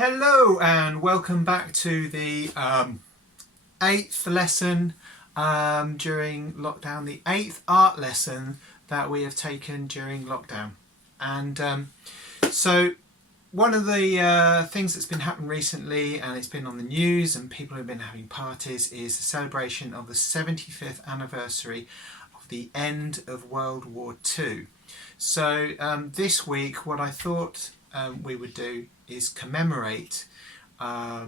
Hello and welcome back to the 8th lesson during lockdown, the 8th art lesson that we have taken during lockdown. And so one of the things that's been happening recently, and it's been on the news and people have been having parties, is the celebration of the 75th anniversary of the end of World War II. So this week what I thought we would do is commemorate or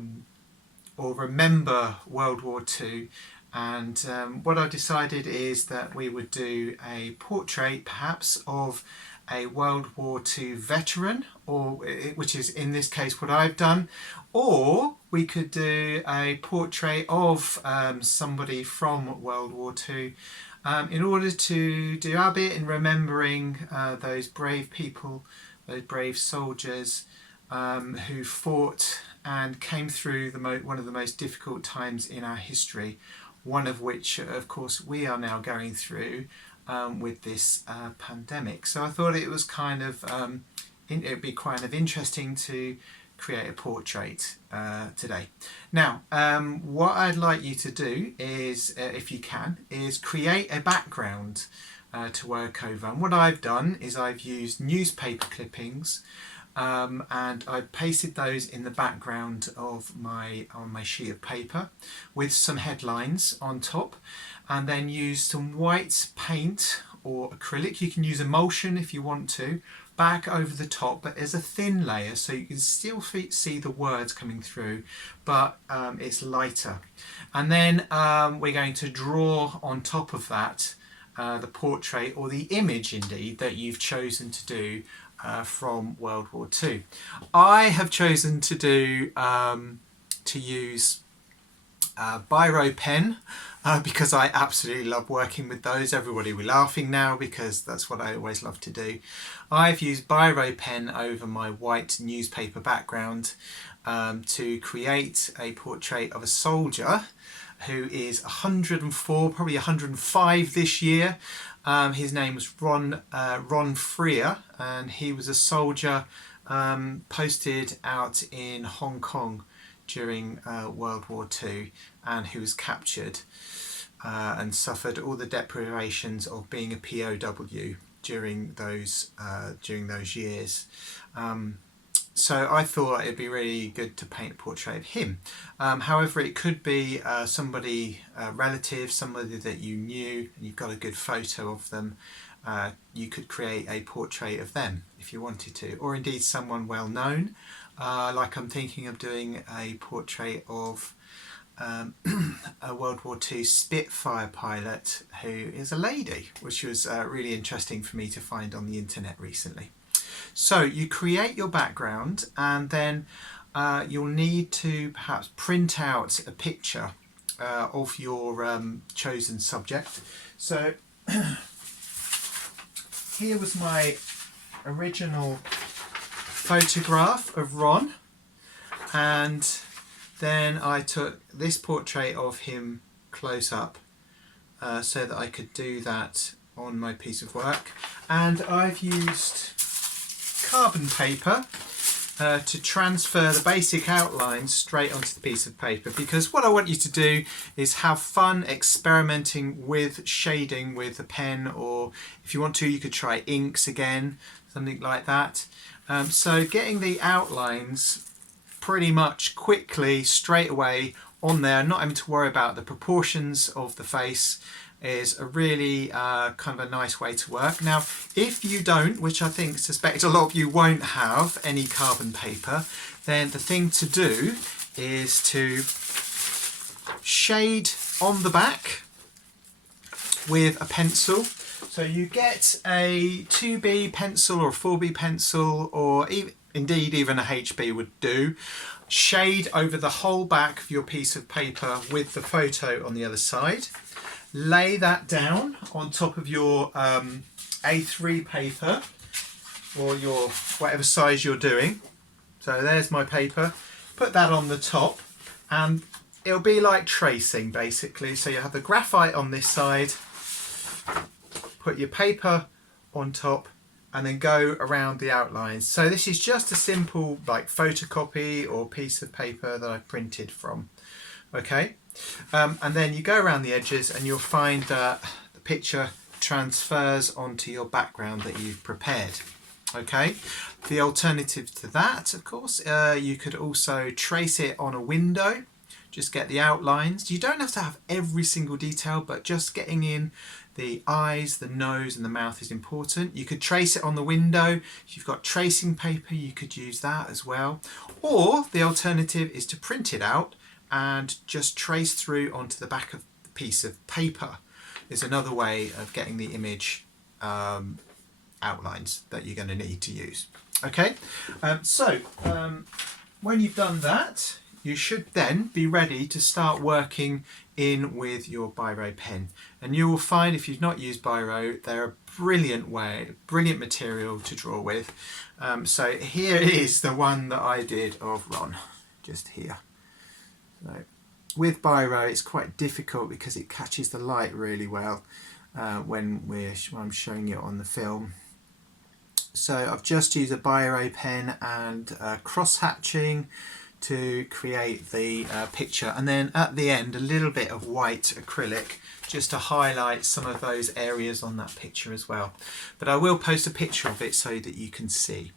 remember World War II, and what I decided is that we would do a portrait perhaps of a World War II veteran, or which is in this case what I've done, or we could do a portrait of somebody from World War II in order to do our bit in remembering those brave people, those brave soldiers who fought and came through one of the most difficult times in our history, one of which of course we are now going through with this pandemic. So I thought it was kind of it'd be kind of interesting to create a portrait today. Now what I'd like you to do is, if you can, is create a background to work over. And what I've done is I've used newspaper clippings and I pasted those in the background of on my sheet of paper with some headlines on top, and then used some white paint or acrylic. You can use emulsion if you want to, back over the top, but there's a thin layer so you can still see the words coming through, but it's lighter. And then we're going to draw on top of that the portrait, or the image indeed, that you've chosen to do from World War II. I have chosen to use Biro pen because I absolutely love working with those. Everybody will be laughing now because that's what I always love to do. I've used Biro pen over my white newspaper background to create a portrait of a soldier who is 104, probably 105 this year. His name was Ron Freer, and he was a soldier posted out in Hong Kong during World War II, and who was captured and suffered all the deprivations of being a POW during those years. So I thought it'd be really good to paint a portrait of him. However, it could be somebody, a relative, somebody that you knew, and you've got a good photo of them. You could create a portrait of them if you wanted to, or indeed someone well known, like I'm thinking of doing a portrait of a World War II Spitfire pilot who is a lady, which was really interesting for me to find on the internet recently. So you create your background, and then you'll need to perhaps print out a picture of your chosen subject. So here was my original photograph of Ron, and then I took this portrait of him close up so that I could do that on my piece of work. And I've used carbon paper to transfer the basic outlines straight onto the piece of paper, because what I want you to do is have fun experimenting with shading with a pen, or if you want to, you could try inks again, something like that. So getting the outlines pretty much quickly straight away on there, not having to worry about the proportions of the face, is a really kind of a nice way to work. Now, if you don't, which I suspect a lot of you won't have any carbon paper, then the thing to do is to shade on the back with a pencil. So you get a 2B pencil or a 4B pencil, or indeed even a HB would do. Shade over the whole back of your piece of paper with the photo on the other side. Lay that down on top of your A3 paper, or your whatever size you're doing. So there's my paper. Put that on the top, and it'll be like tracing basically. So you have the graphite on this side, put your paper on top, and then go around the outlines. So this is just a simple like photocopy or piece of paper that I printed from. Okay, and then you go around the edges and you'll find that the picture transfers onto your background that you've prepared. Okay, the alternative to that, of course, you could also trace it on a window, just get the outlines. You don't have to have every single detail, but just getting in the eyes, the nose and the mouth is important. You could trace it on the window. If you've got tracing paper, you could use that as well. Or the alternative is to print it out and just trace through onto the back of the piece of paper. Is another way of getting the image outlines that you're going to need to use. Okay, when you've done that, you should then be ready to start working in with your Biro pen. And you will find, if you've not used Biro, they're a brilliant material to draw with. So here is the one that I did of Ron, just here. So with Biro, it's quite difficult because it catches the light really well when I'm showing you on the film. So I've just used a Biro pen and cross-hatching to create the picture, and then at the end a little bit of white acrylic just to highlight some of those areas on that picture as well. But I will post a picture of it so that you can see.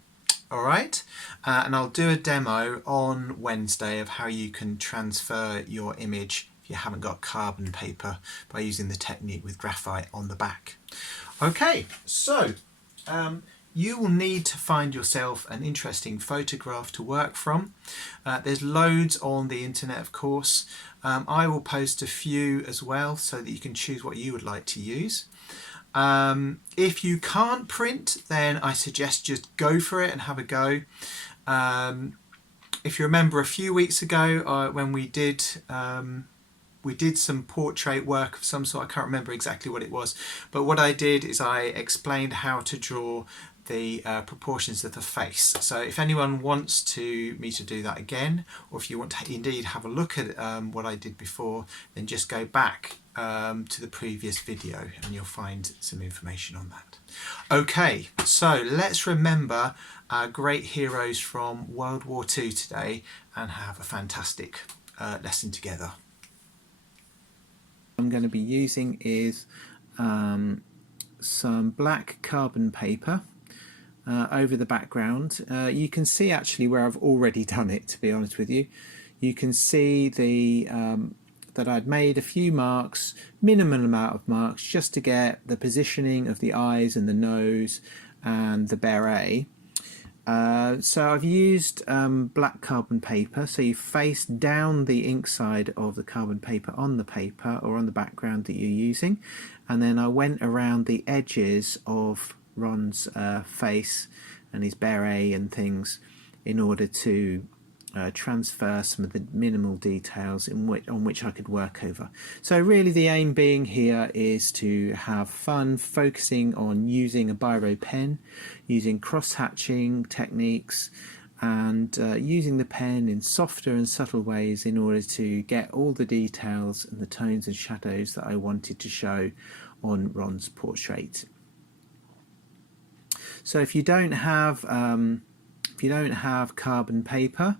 Alright, and I'll do a demo on Wednesday of how you can transfer your image if you haven't got carbon paper by using the technique with graphite on the back. Okay, so you will need to find yourself an interesting photograph to work from. There's loads on the internet, of course. I will post a few as well so that you can choose what you would like to use. If you can't print, then I suggest just go for it and have a go. If you remember a few weeks ago when we did some portrait work of some sort, I can't remember exactly what it was, but what I did is I explained how to draw the proportions of the face. So if anyone wants me to do that again, or if you want to indeed have a look at what I did before, then just go back to the previous video and you'll find some information on that. Okay, so let's remember our great heroes from World War II today and have a fantastic lesson together. What I'm going to be using is some black carbon paper over the background. You can see actually where I've already done it, to be honest with you. You can see that I'd made a few marks, minimal amount of marks, just to get the positioning of the eyes and the nose and the beret. So I've used black carbon paper, so you face down the ink side of the carbon paper on the paper or on the background that you're using, and then I went around the edges of Ron's face and his beret and things in order to transfer some of the minimal details on which I could work over. So really the aim being here is to have fun focusing on using a Biro pen, using cross-hatching techniques, and using the pen in softer and subtle ways in order to get all the details and the tones and shadows that I wanted to show on Ron's portrait. So if you don't have carbon paper,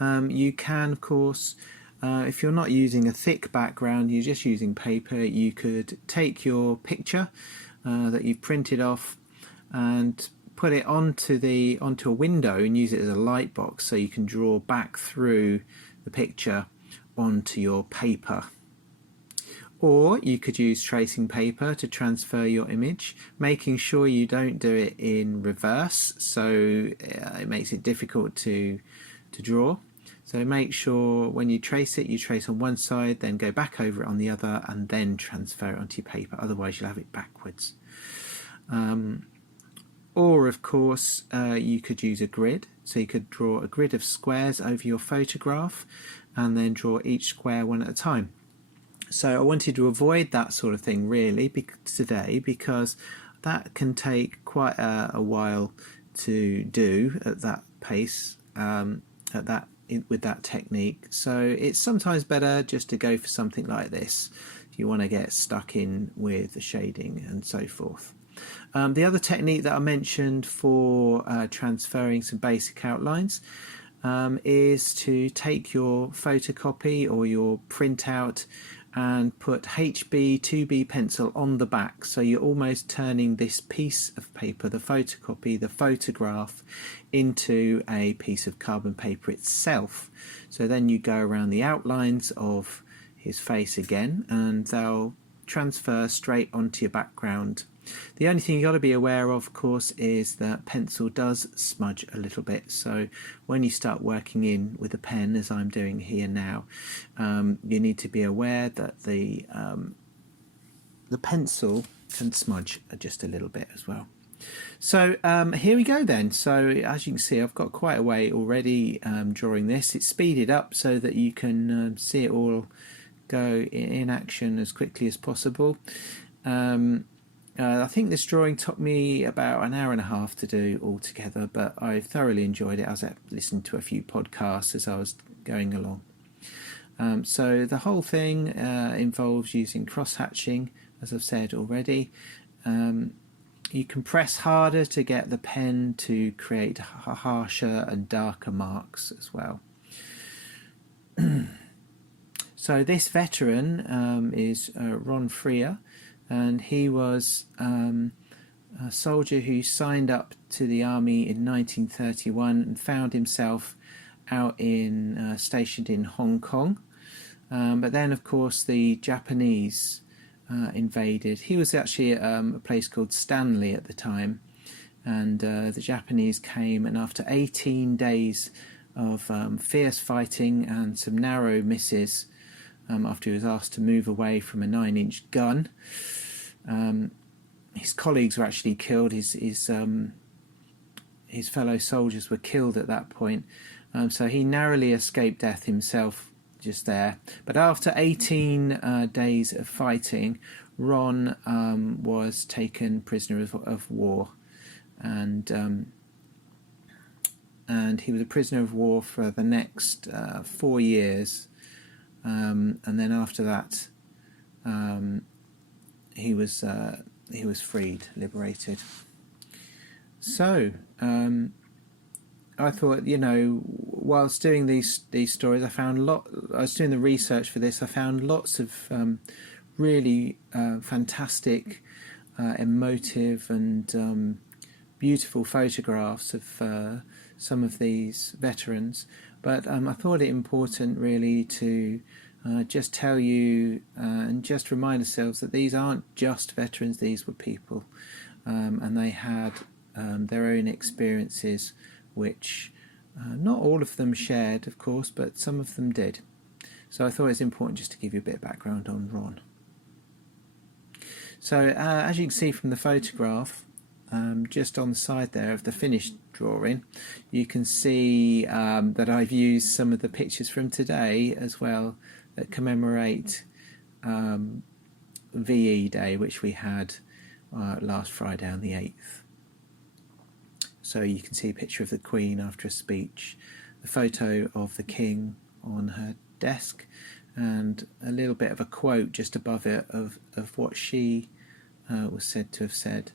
you can, of course, if you're not using a thick background, you're just using paper, you could take your picture that you've printed off and put it onto a window and use it as a light box, so you can draw back through the picture onto your paper. Or you could use tracing paper to transfer your image, making sure you don't do it in reverse, so it makes it difficult to draw. So make sure when you trace it, you trace on one side, then go back over it on the other, and then transfer it onto your paper, otherwise you'll have it backwards. Or of course you could use a grid, so you could draw a grid of squares over your photograph and then draw each square one at a time. So I wanted to avoid that sort of thing really today, because that can take quite a while to do at that pace, with that technique. So it's sometimes better just to go for something like this if you want to get stuck in with the shading and so forth. The other technique that I mentioned for transferring some basic outlines is to take your photocopy or your printout and put HB 2B pencil on the back, so you're almost turning this piece of paper, the photocopy, the photograph, into a piece of carbon paper itself. So then you go around the outlines of his face again and they'll transfer straight onto your background. The only thing you've got to be aware of course, is that pencil does smudge a little bit. So when you start working in with a pen, as I'm doing here now, you need to be aware that the pencil can smudge just a little bit as well. So here we go then. So as you can see, I've got quite a way already drawing this. It's speeded up so that you can see it all go in action as quickly as possible. I think this drawing took me about an hour and a half to do altogether, but I thoroughly enjoyed it. I was listening to a few podcasts as I was going along. So the whole thing involves using cross-hatching, as I've said already. You can press harder to get the pen to create harsher and darker marks as well. So this veteran is Ron Freer, and he was a soldier who signed up to the army in 1931 and found himself out stationed in Hong Kong. But then, of course, the Japanese invaded. He was actually at a place called Stanley at the time, and the Japanese came, and after 18 days of fierce fighting and some narrow misses, after he was asked to move away from a 9-inch gun, his colleagues were actually killed. His fellow soldiers were killed at that point, so he narrowly escaped death himself just there. But after 18 days of fighting, Ron was taken prisoner of war, and he was a prisoner of war for the next 4 years. And then after that, he was freed, liberated. So I thought, whilst doing these stories, I was doing the research for this. I found lots of really fantastic, emotive, and beautiful photographs of some of these veterans. But I thought it important really to just tell you and just remind ourselves that these aren't just veterans, these were people, and they had their own experiences, which not all of them shared, of course, but some of them did. So I thought it's important just to give you a bit of background on Ron. So as you can see from the photograph, just on the side there of the finished drawing, you can see that I've used some of the pictures from today as well that commemorate VE Day, which we had last Friday on the 8th. So you can see a picture of the Queen after a speech, the photo of the King on her desk, and a little bit of a quote just above it of what she was said to have said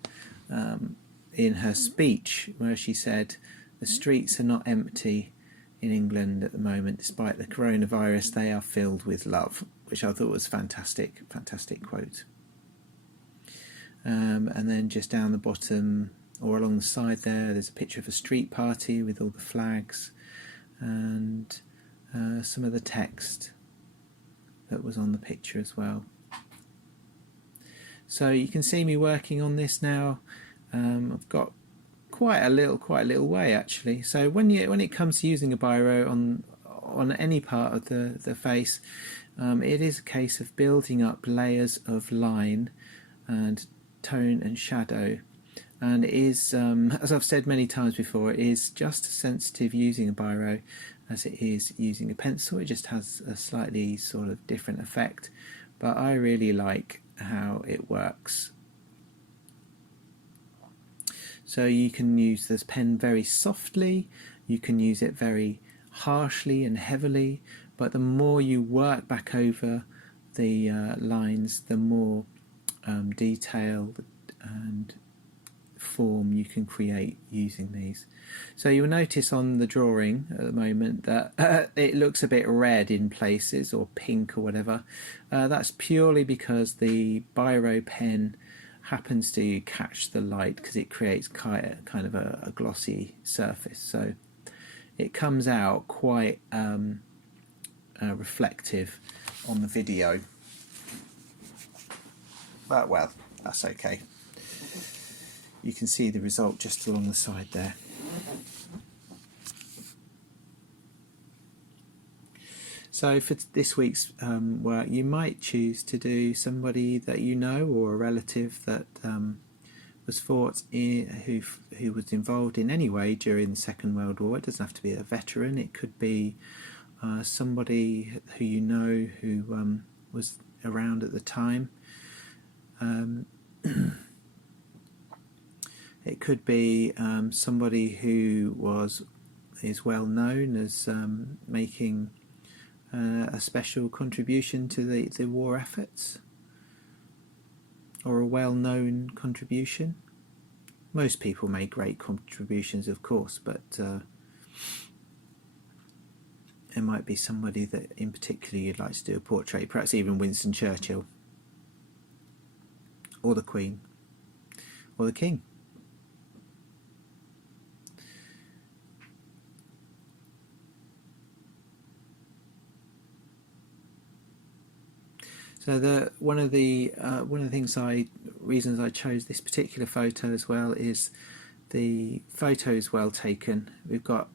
in her speech, where she said, "The streets are not empty in England at the moment, despite the coronavirus, they are filled with love," which I thought was fantastic quote. And then just down the bottom, or along the side there's a picture of a street party with all the flags and some of the text that was on the picture as well. So you can see me working on this now. I've got quite a little way actually. So when it comes to using a biro on any part of the face, it is a case of building up layers of line and tone and shadow, and it is, as I've said many times before, it is just as sensitive using a biro as it is using a pencil. It just has a slightly sort of different effect, but I really like how it works. So you can use this pen very softly, you can use it very harshly and heavily, but the more you work back over the lines, the more detail and form you can create using these. So you'll notice on the drawing at the moment that it looks a bit red in places, or pink or whatever. That's purely because the Biro pen happens to catch the light, because it creates kind of a glossy surface, so it comes out quite reflective on the video. But well, that's okay. You can see the result just along the side there. So for this week's work, you might choose to do somebody that you know, or a relative that was who was involved in any way during the Second World War. It doesn't have to be a veteran. It could be somebody who you know who was around at the time. It could be somebody who is well known as making a special contribution to the war efforts, or a well-known contribution. Most people make great contributions, of course, but it might be somebody that in particular you'd like to do a portrait, perhaps even Winston Churchill, or the Queen, or the King. So one of the reasons I chose this particular photo as well is the photo is well taken. We've got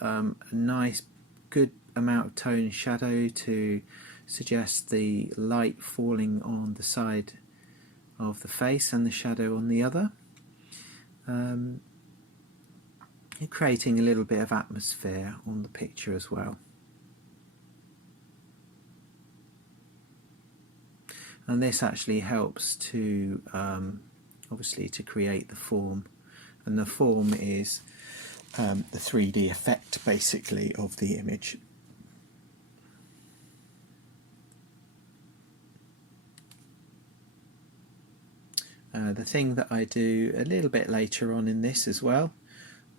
a nice, good amount of tone and shadow to suggest the light falling on the side of the face and the shadow on the other, creating a little bit of atmosphere on the picture as well. And this actually helps to obviously to create the form, and the form is the 3D effect basically of the image. The thing that I do a little bit later on in this as well,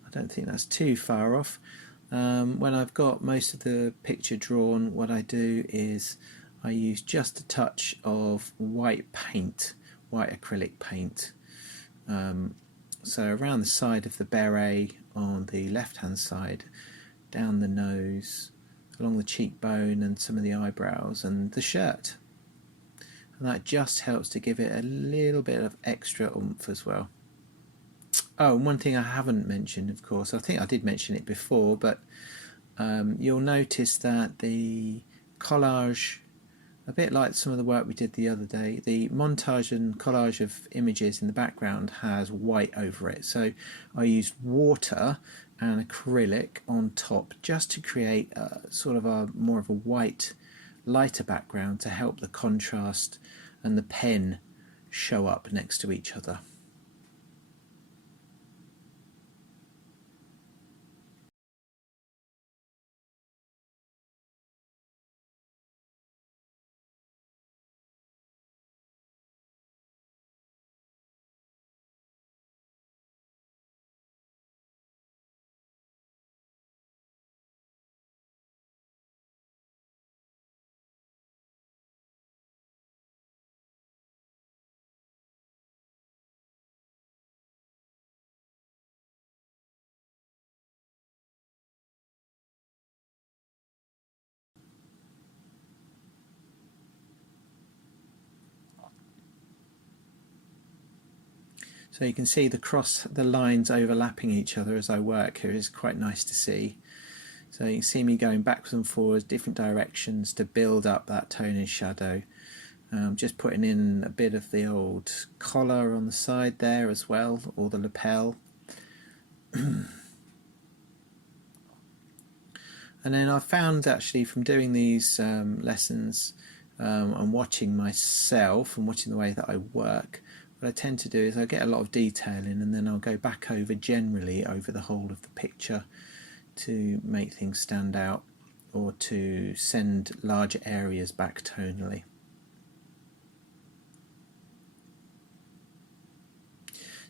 I don't think that's too far off, when I've got most of the picture drawn, what I do is I use just a touch of white paint, white acrylic paint. So around the side of the beret on the left hand side, down the nose, along the cheekbone and some of the eyebrows and the shirt. And that just helps to give it a little bit of extra oomph as well. Oh, and one thing I haven't mentioned, of course, I think I did mention it before, but you'll notice that the collage, a bit like some of the work we did the other day, the montage and collage of images in the background has white over it. So I used water and acrylic on top just to create sort of more of a white, lighter background to help the contrast and the pen show up next to each other. So you can see the lines overlapping each other as I work here is quite nice to see. So you can see me going backwards and forwards, different directions to build up that tone and shadow. Just putting in a bit of the old collar on the side there as well, or the lapel. And then I found actually from doing these lessons and watching myself and watching the way that I work, what I tend to do is I get a lot of detail in, and then I'll go back over generally over the whole of the picture to make things stand out, or to send larger areas back tonally.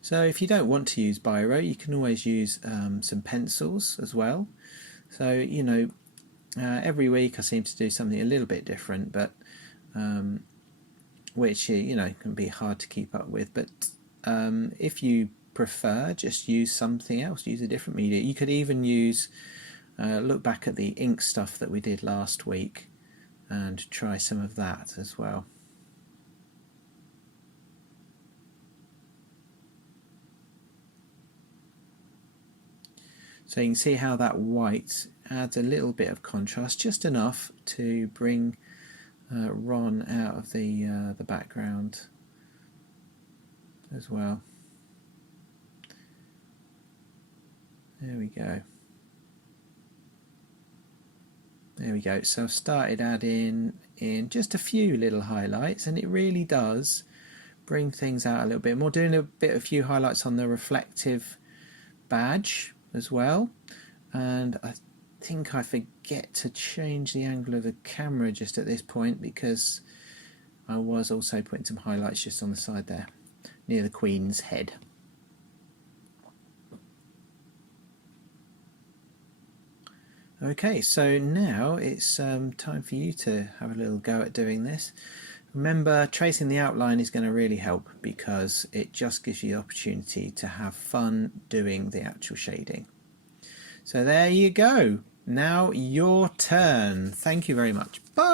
So if you don't want to use Biro, you can always use some pencils as well. So, you know, every week I seem to do something a little bit different, but which, you know, can be hard to keep up with. But if you prefer, just use something else, use a different media. You could even use, look back at the ink stuff that we did last week and try some of that as well. So you can see how that white adds a little bit of contrast, just enough to bring Ron out of the background as well. There we go. There we go. So I've started adding in just a few little highlights, and it really does bring things out a little bit more. Doing a few highlights on the reflective badge as well, and I think I forget to change the angle of the camera just at this point, because I was also putting some highlights just on the side there near the Queen's head. Okay, so now it's time for you to have a little go at doing this. Remember, tracing the outline is going to really help, because it just gives you the opportunity to have fun doing the actual shading. So there you go. Now your turn. Thank you very much. Bye.